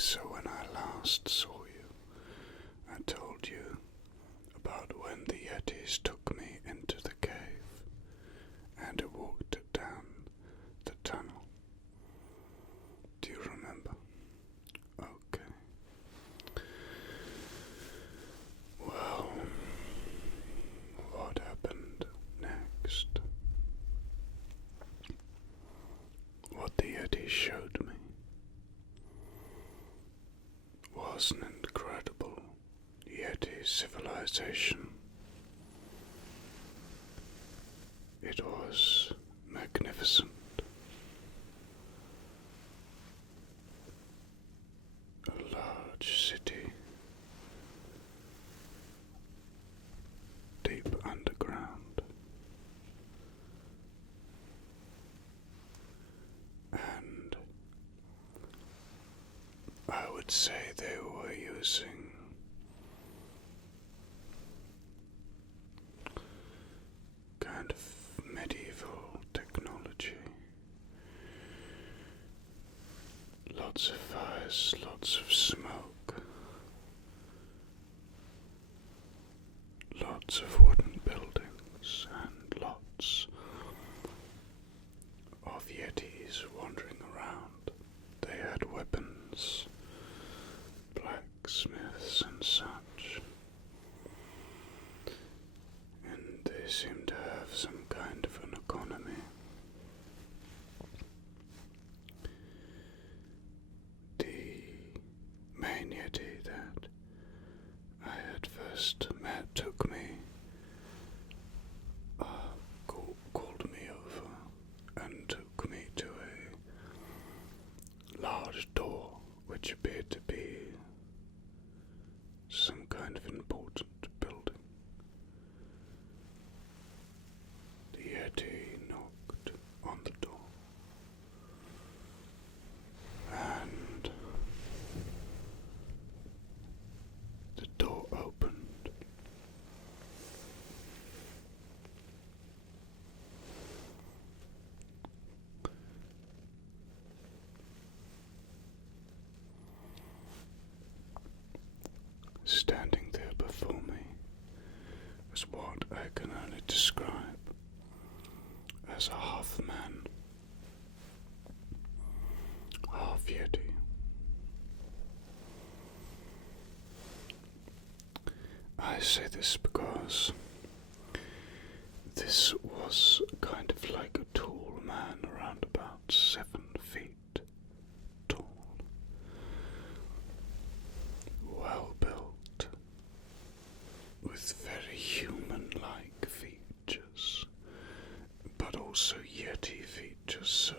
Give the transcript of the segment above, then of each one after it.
So when I last saw you, I told you about when the Yetis took me into the cave and I walked down the tunnel. Do you remember? Okay. Well, what happened next? What the Yeti showed me was an incredible Yeti civilization. It was magnificent. A large city, deep underground, and I would say they were using kind of medieval technology. Lots of fires, lots of smoke, lots of wooden buildings, and lots of Yetis wandering around. They had weapons, blacksmiths and such, and they seemed to have some kind of an economy. The main Yeti that I had first met took me, called me over and took me to a large door which appeared to be some kind of important building. The Yeti knocked on the door, and the door opened. Standing there before me was what I can only describe as a half man, half Yeti. I say this because this was kind of like a tall man, around about 7 feet tall, well built, with very human-like features, but also Yeti features. So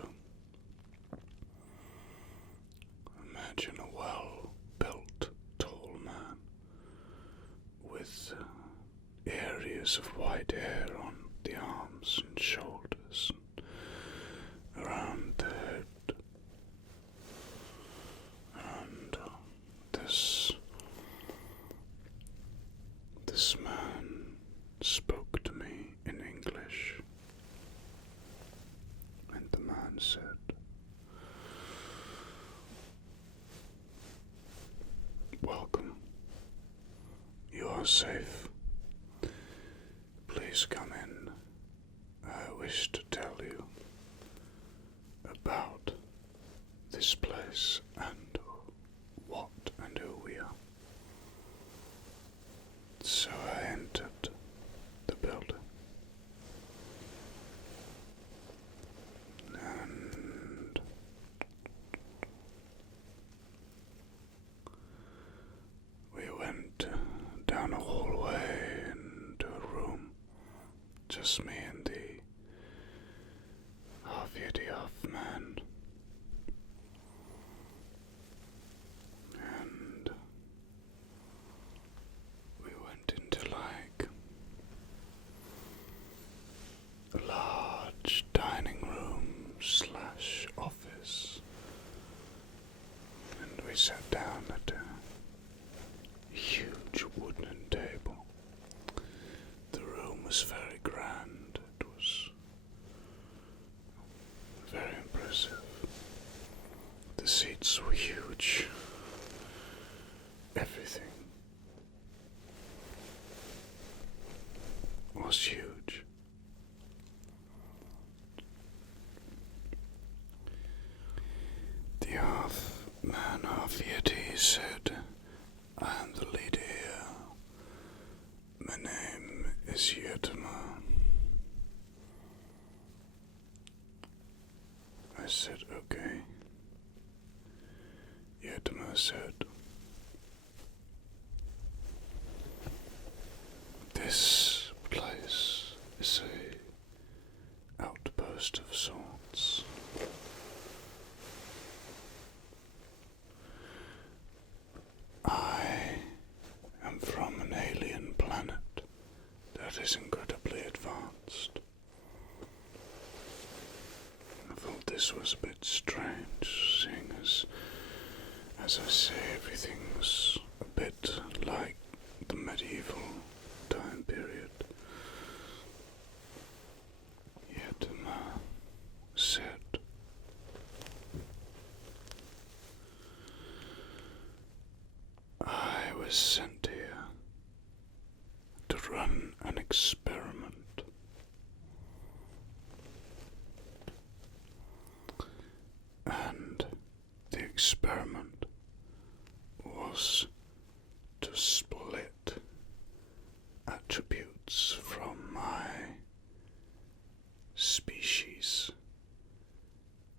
imagine a well-built tall man with areas of white hair on the arms and shoulders and around the head, and this man spoke to me in English, and the man said, "Welcome. You are safe. Please come in. I wish to tell you about this place and what and who we are." So I entered the building, and we went down a hallway into a room, just me and the half Yeti, half man. And we went into like a large dining room / office, and we sat down at a huge wooden table. The room was very grand. It was very impressive. The seats were huge. everything was huge. The half-man, half-Yeti said, "I am the leader here. My name is Yetima." I said, "Okay." Yetima said, "This place is a outpost of sorts. I am from an alien planet that is incredibly advanced." I thought this was a bit strange, seeing as I say, everything's a bit like the medieval time period. Yetima said, "I was sent here to run an experiment. And the experiment was to split attributes from my species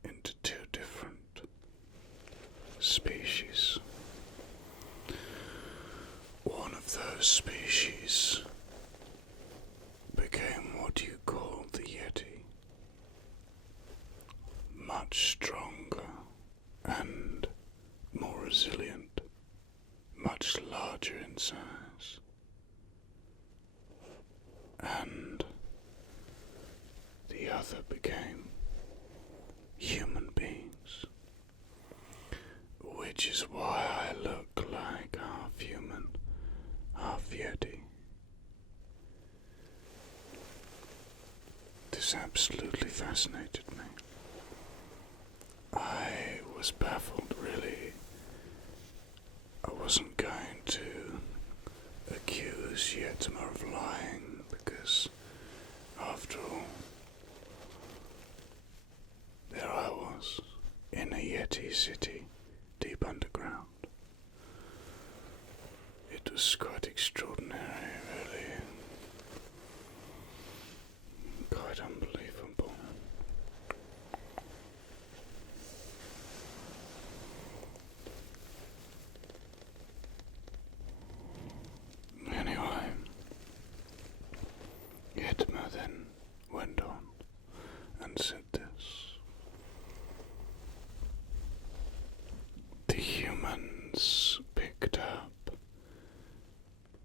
into two different species. One of those species became what you call the Yeti, much stronger and more resilient, much larger in size, and the other became human beings, which is why I look like half human, half Yeti." This absolutely fascinated me. I was baffled, really. I wasn't going to accuse Yetima of lying because, after all, there I was, in a Yeti city, deep underground. It was quite extraordinary, really. Quite unbelievable. Anyway, Yetima then went on and said this: "The humans picked up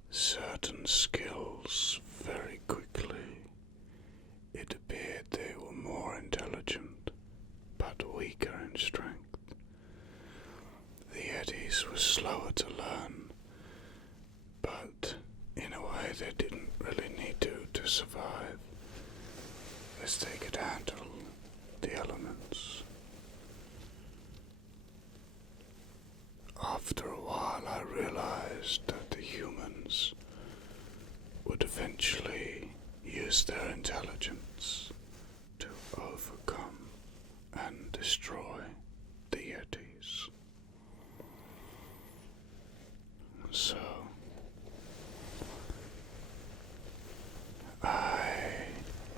certain skills very quickly. It appeared they were more intelligent, but weaker in strength. The Yetis were slower to learn, but in a way they didn't really need to survive, as they could handle the elements. After a while I realized that the humans would eventually use their intelligence to overcome and destroy the Yetis. So I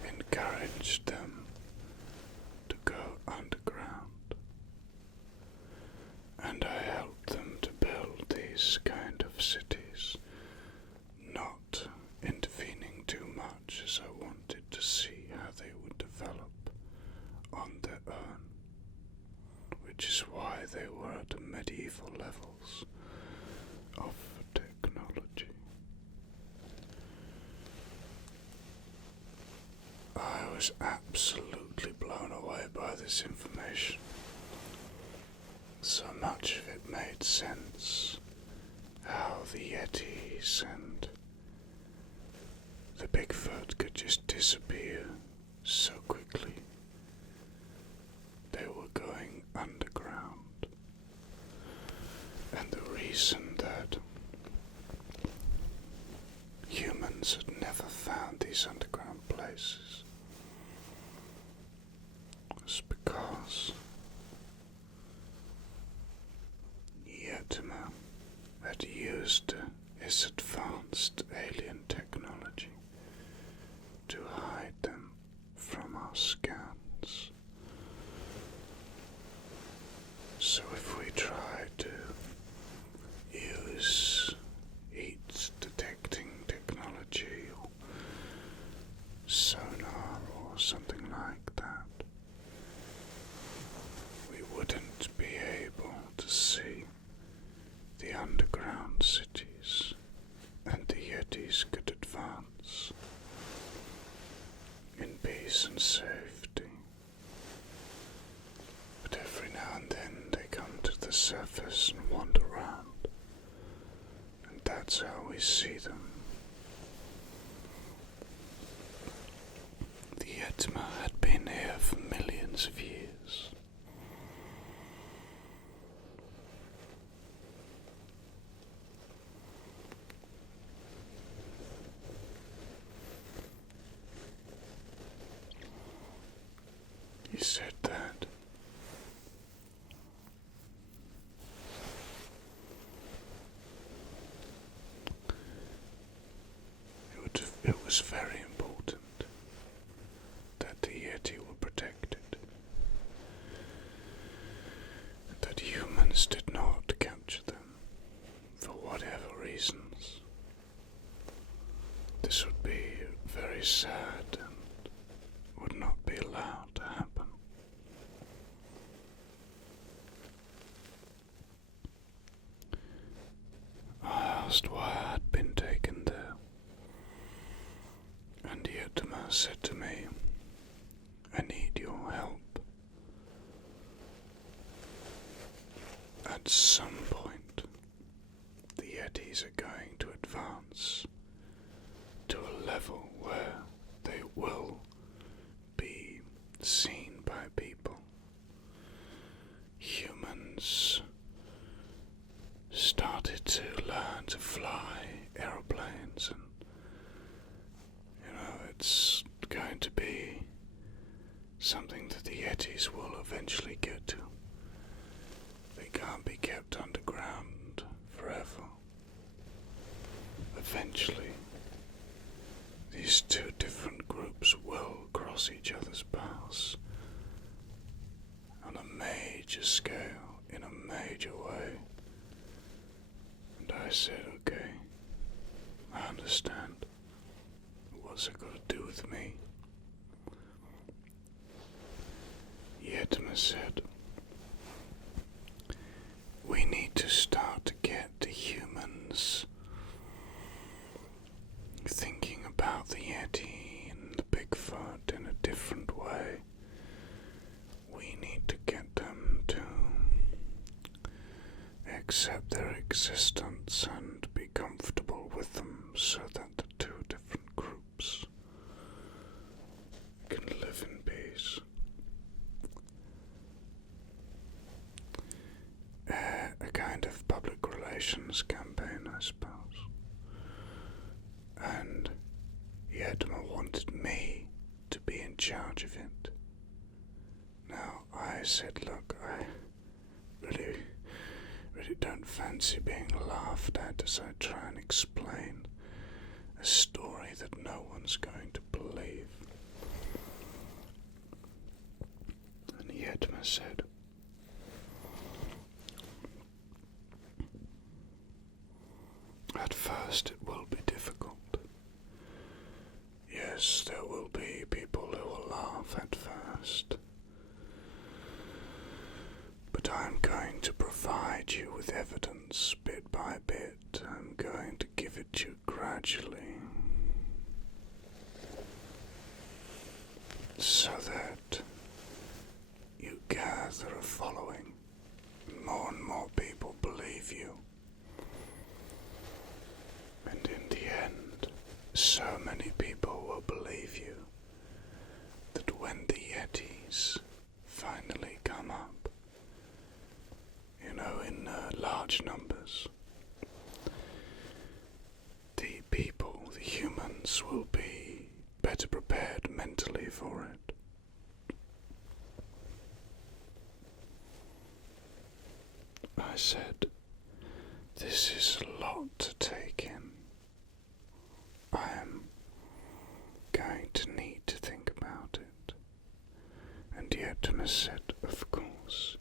encouraged them to go underground, and I helped them to build these kind of cities, not intervening too much, as I wanted to see how they would develop on their own, which is why they were at medieval levels of technology. I was absolutely blown away by this information. So much of it made sense. How the Yetis and the Bigfoot could just disappear so quickly. They were going underground. And the reason that found these underground places was because Yetima had used his advanced alien technology to hide them from our scans. So if we try to use heat detecting technology or sonar or something like that, we wouldn't be able to see the underground cities, and the Yetis could advance in peace and safety. But every now and then they come to the surface and wander around, and that's how we see them. The Yetima had been here for millions of years. He said that it was very important that the Yeti were protected, that humans did not capture them for whatever reasons. This would be very sad and would not be allowed to happen. I asked why I had been taken there, and Yetima said to me, "I need your help. At some point, the Yetis are going to advance to a level where they will be seen by people. Humans started to learn to fly aeroplanes, and it's going to be something that the Yetis will eventually get to. They can't be kept underground forever. Eventually, these two different groups will cross each other's paths on a major scale, in a major way." And I said, "Okay, I understand. What's it got to do with me?" Yetima said, "We need to start to get the humans thinking about the Yeti and the Bigfoot in a different way. We need to get them to accept their existence and be comfortable with them, so that the two different groups can live in peace." A kind of public relations campaign, I suppose. And Yetima wanted me to be in charge of it. Now, I said, "Look, I really don't fancy being laughed at as I try and explain a story that no one's going to believe." And Yetima said, "At first it will be difficult. Yes, there will be people who will laugh at first. But I'm going to provide you with evidence bit by bit. I'm going to give it to you gradually, so that you gather a following. More and more people believe you. And in the end, so many people will believe you that when the Yetis finally come up, in large numbers, the people, the humans, will be for it. I said, this is a lot to take in. I am going to need to think about it. And yet I said, of course,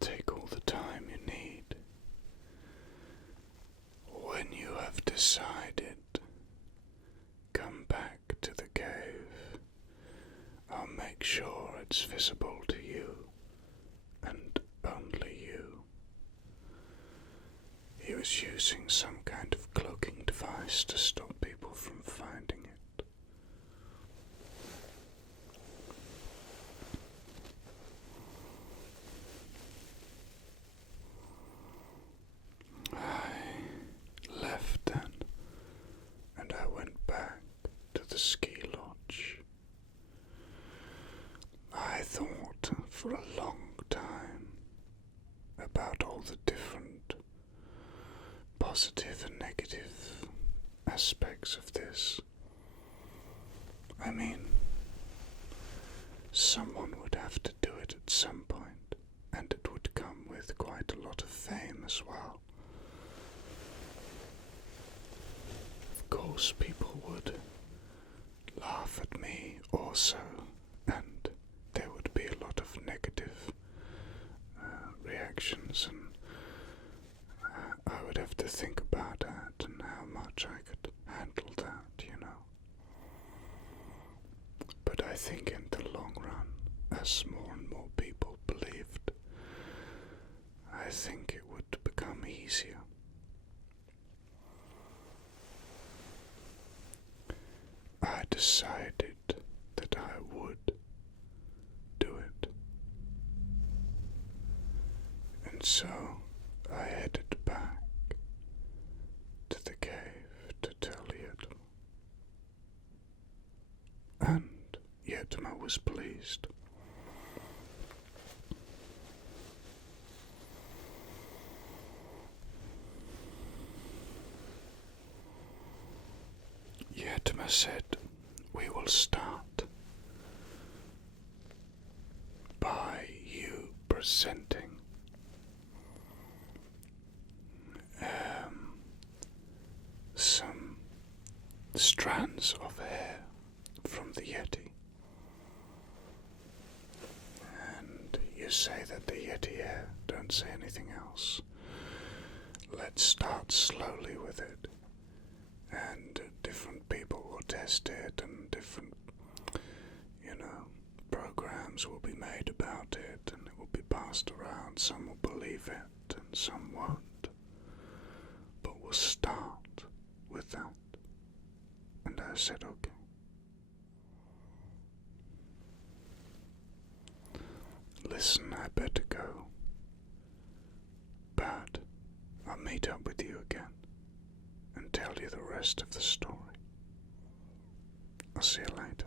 take all the time you need. When you have decided, come back to the cave. I'll make sure it's visible to you, and only you. He was using some kind of cloaking device to stop people from finding it. I left then, and I went back to the ski lodge. I thought for a long time about all the different positive and negative aspects of this. I mean, someone would have to do it at some point, and it would come with quite a lot of fame as well. Of course, people would laugh at me also, and there would be a lot of negative reactions, and I would have to think about that and how much I could handle that, you know. But I think in the long run, as more and more people believed, I think it would become easier. I decided that I would do it. And so I headed back to the cave to tell Yetma. And Yetma was pleased. Yetma said, we will start by you presenting some strands of hair from the Yeti. And you say that the Yeti hair, don't say anything else. Let's start slowly with it. And different people will test it, and different, programs will be made about it, and it will be passed around. Some will believe it, and some won't. But we'll start with that. And I said, okay. Listen, I better go. But I'll meet up with you again and tell you the rest of the story. I'll see you later.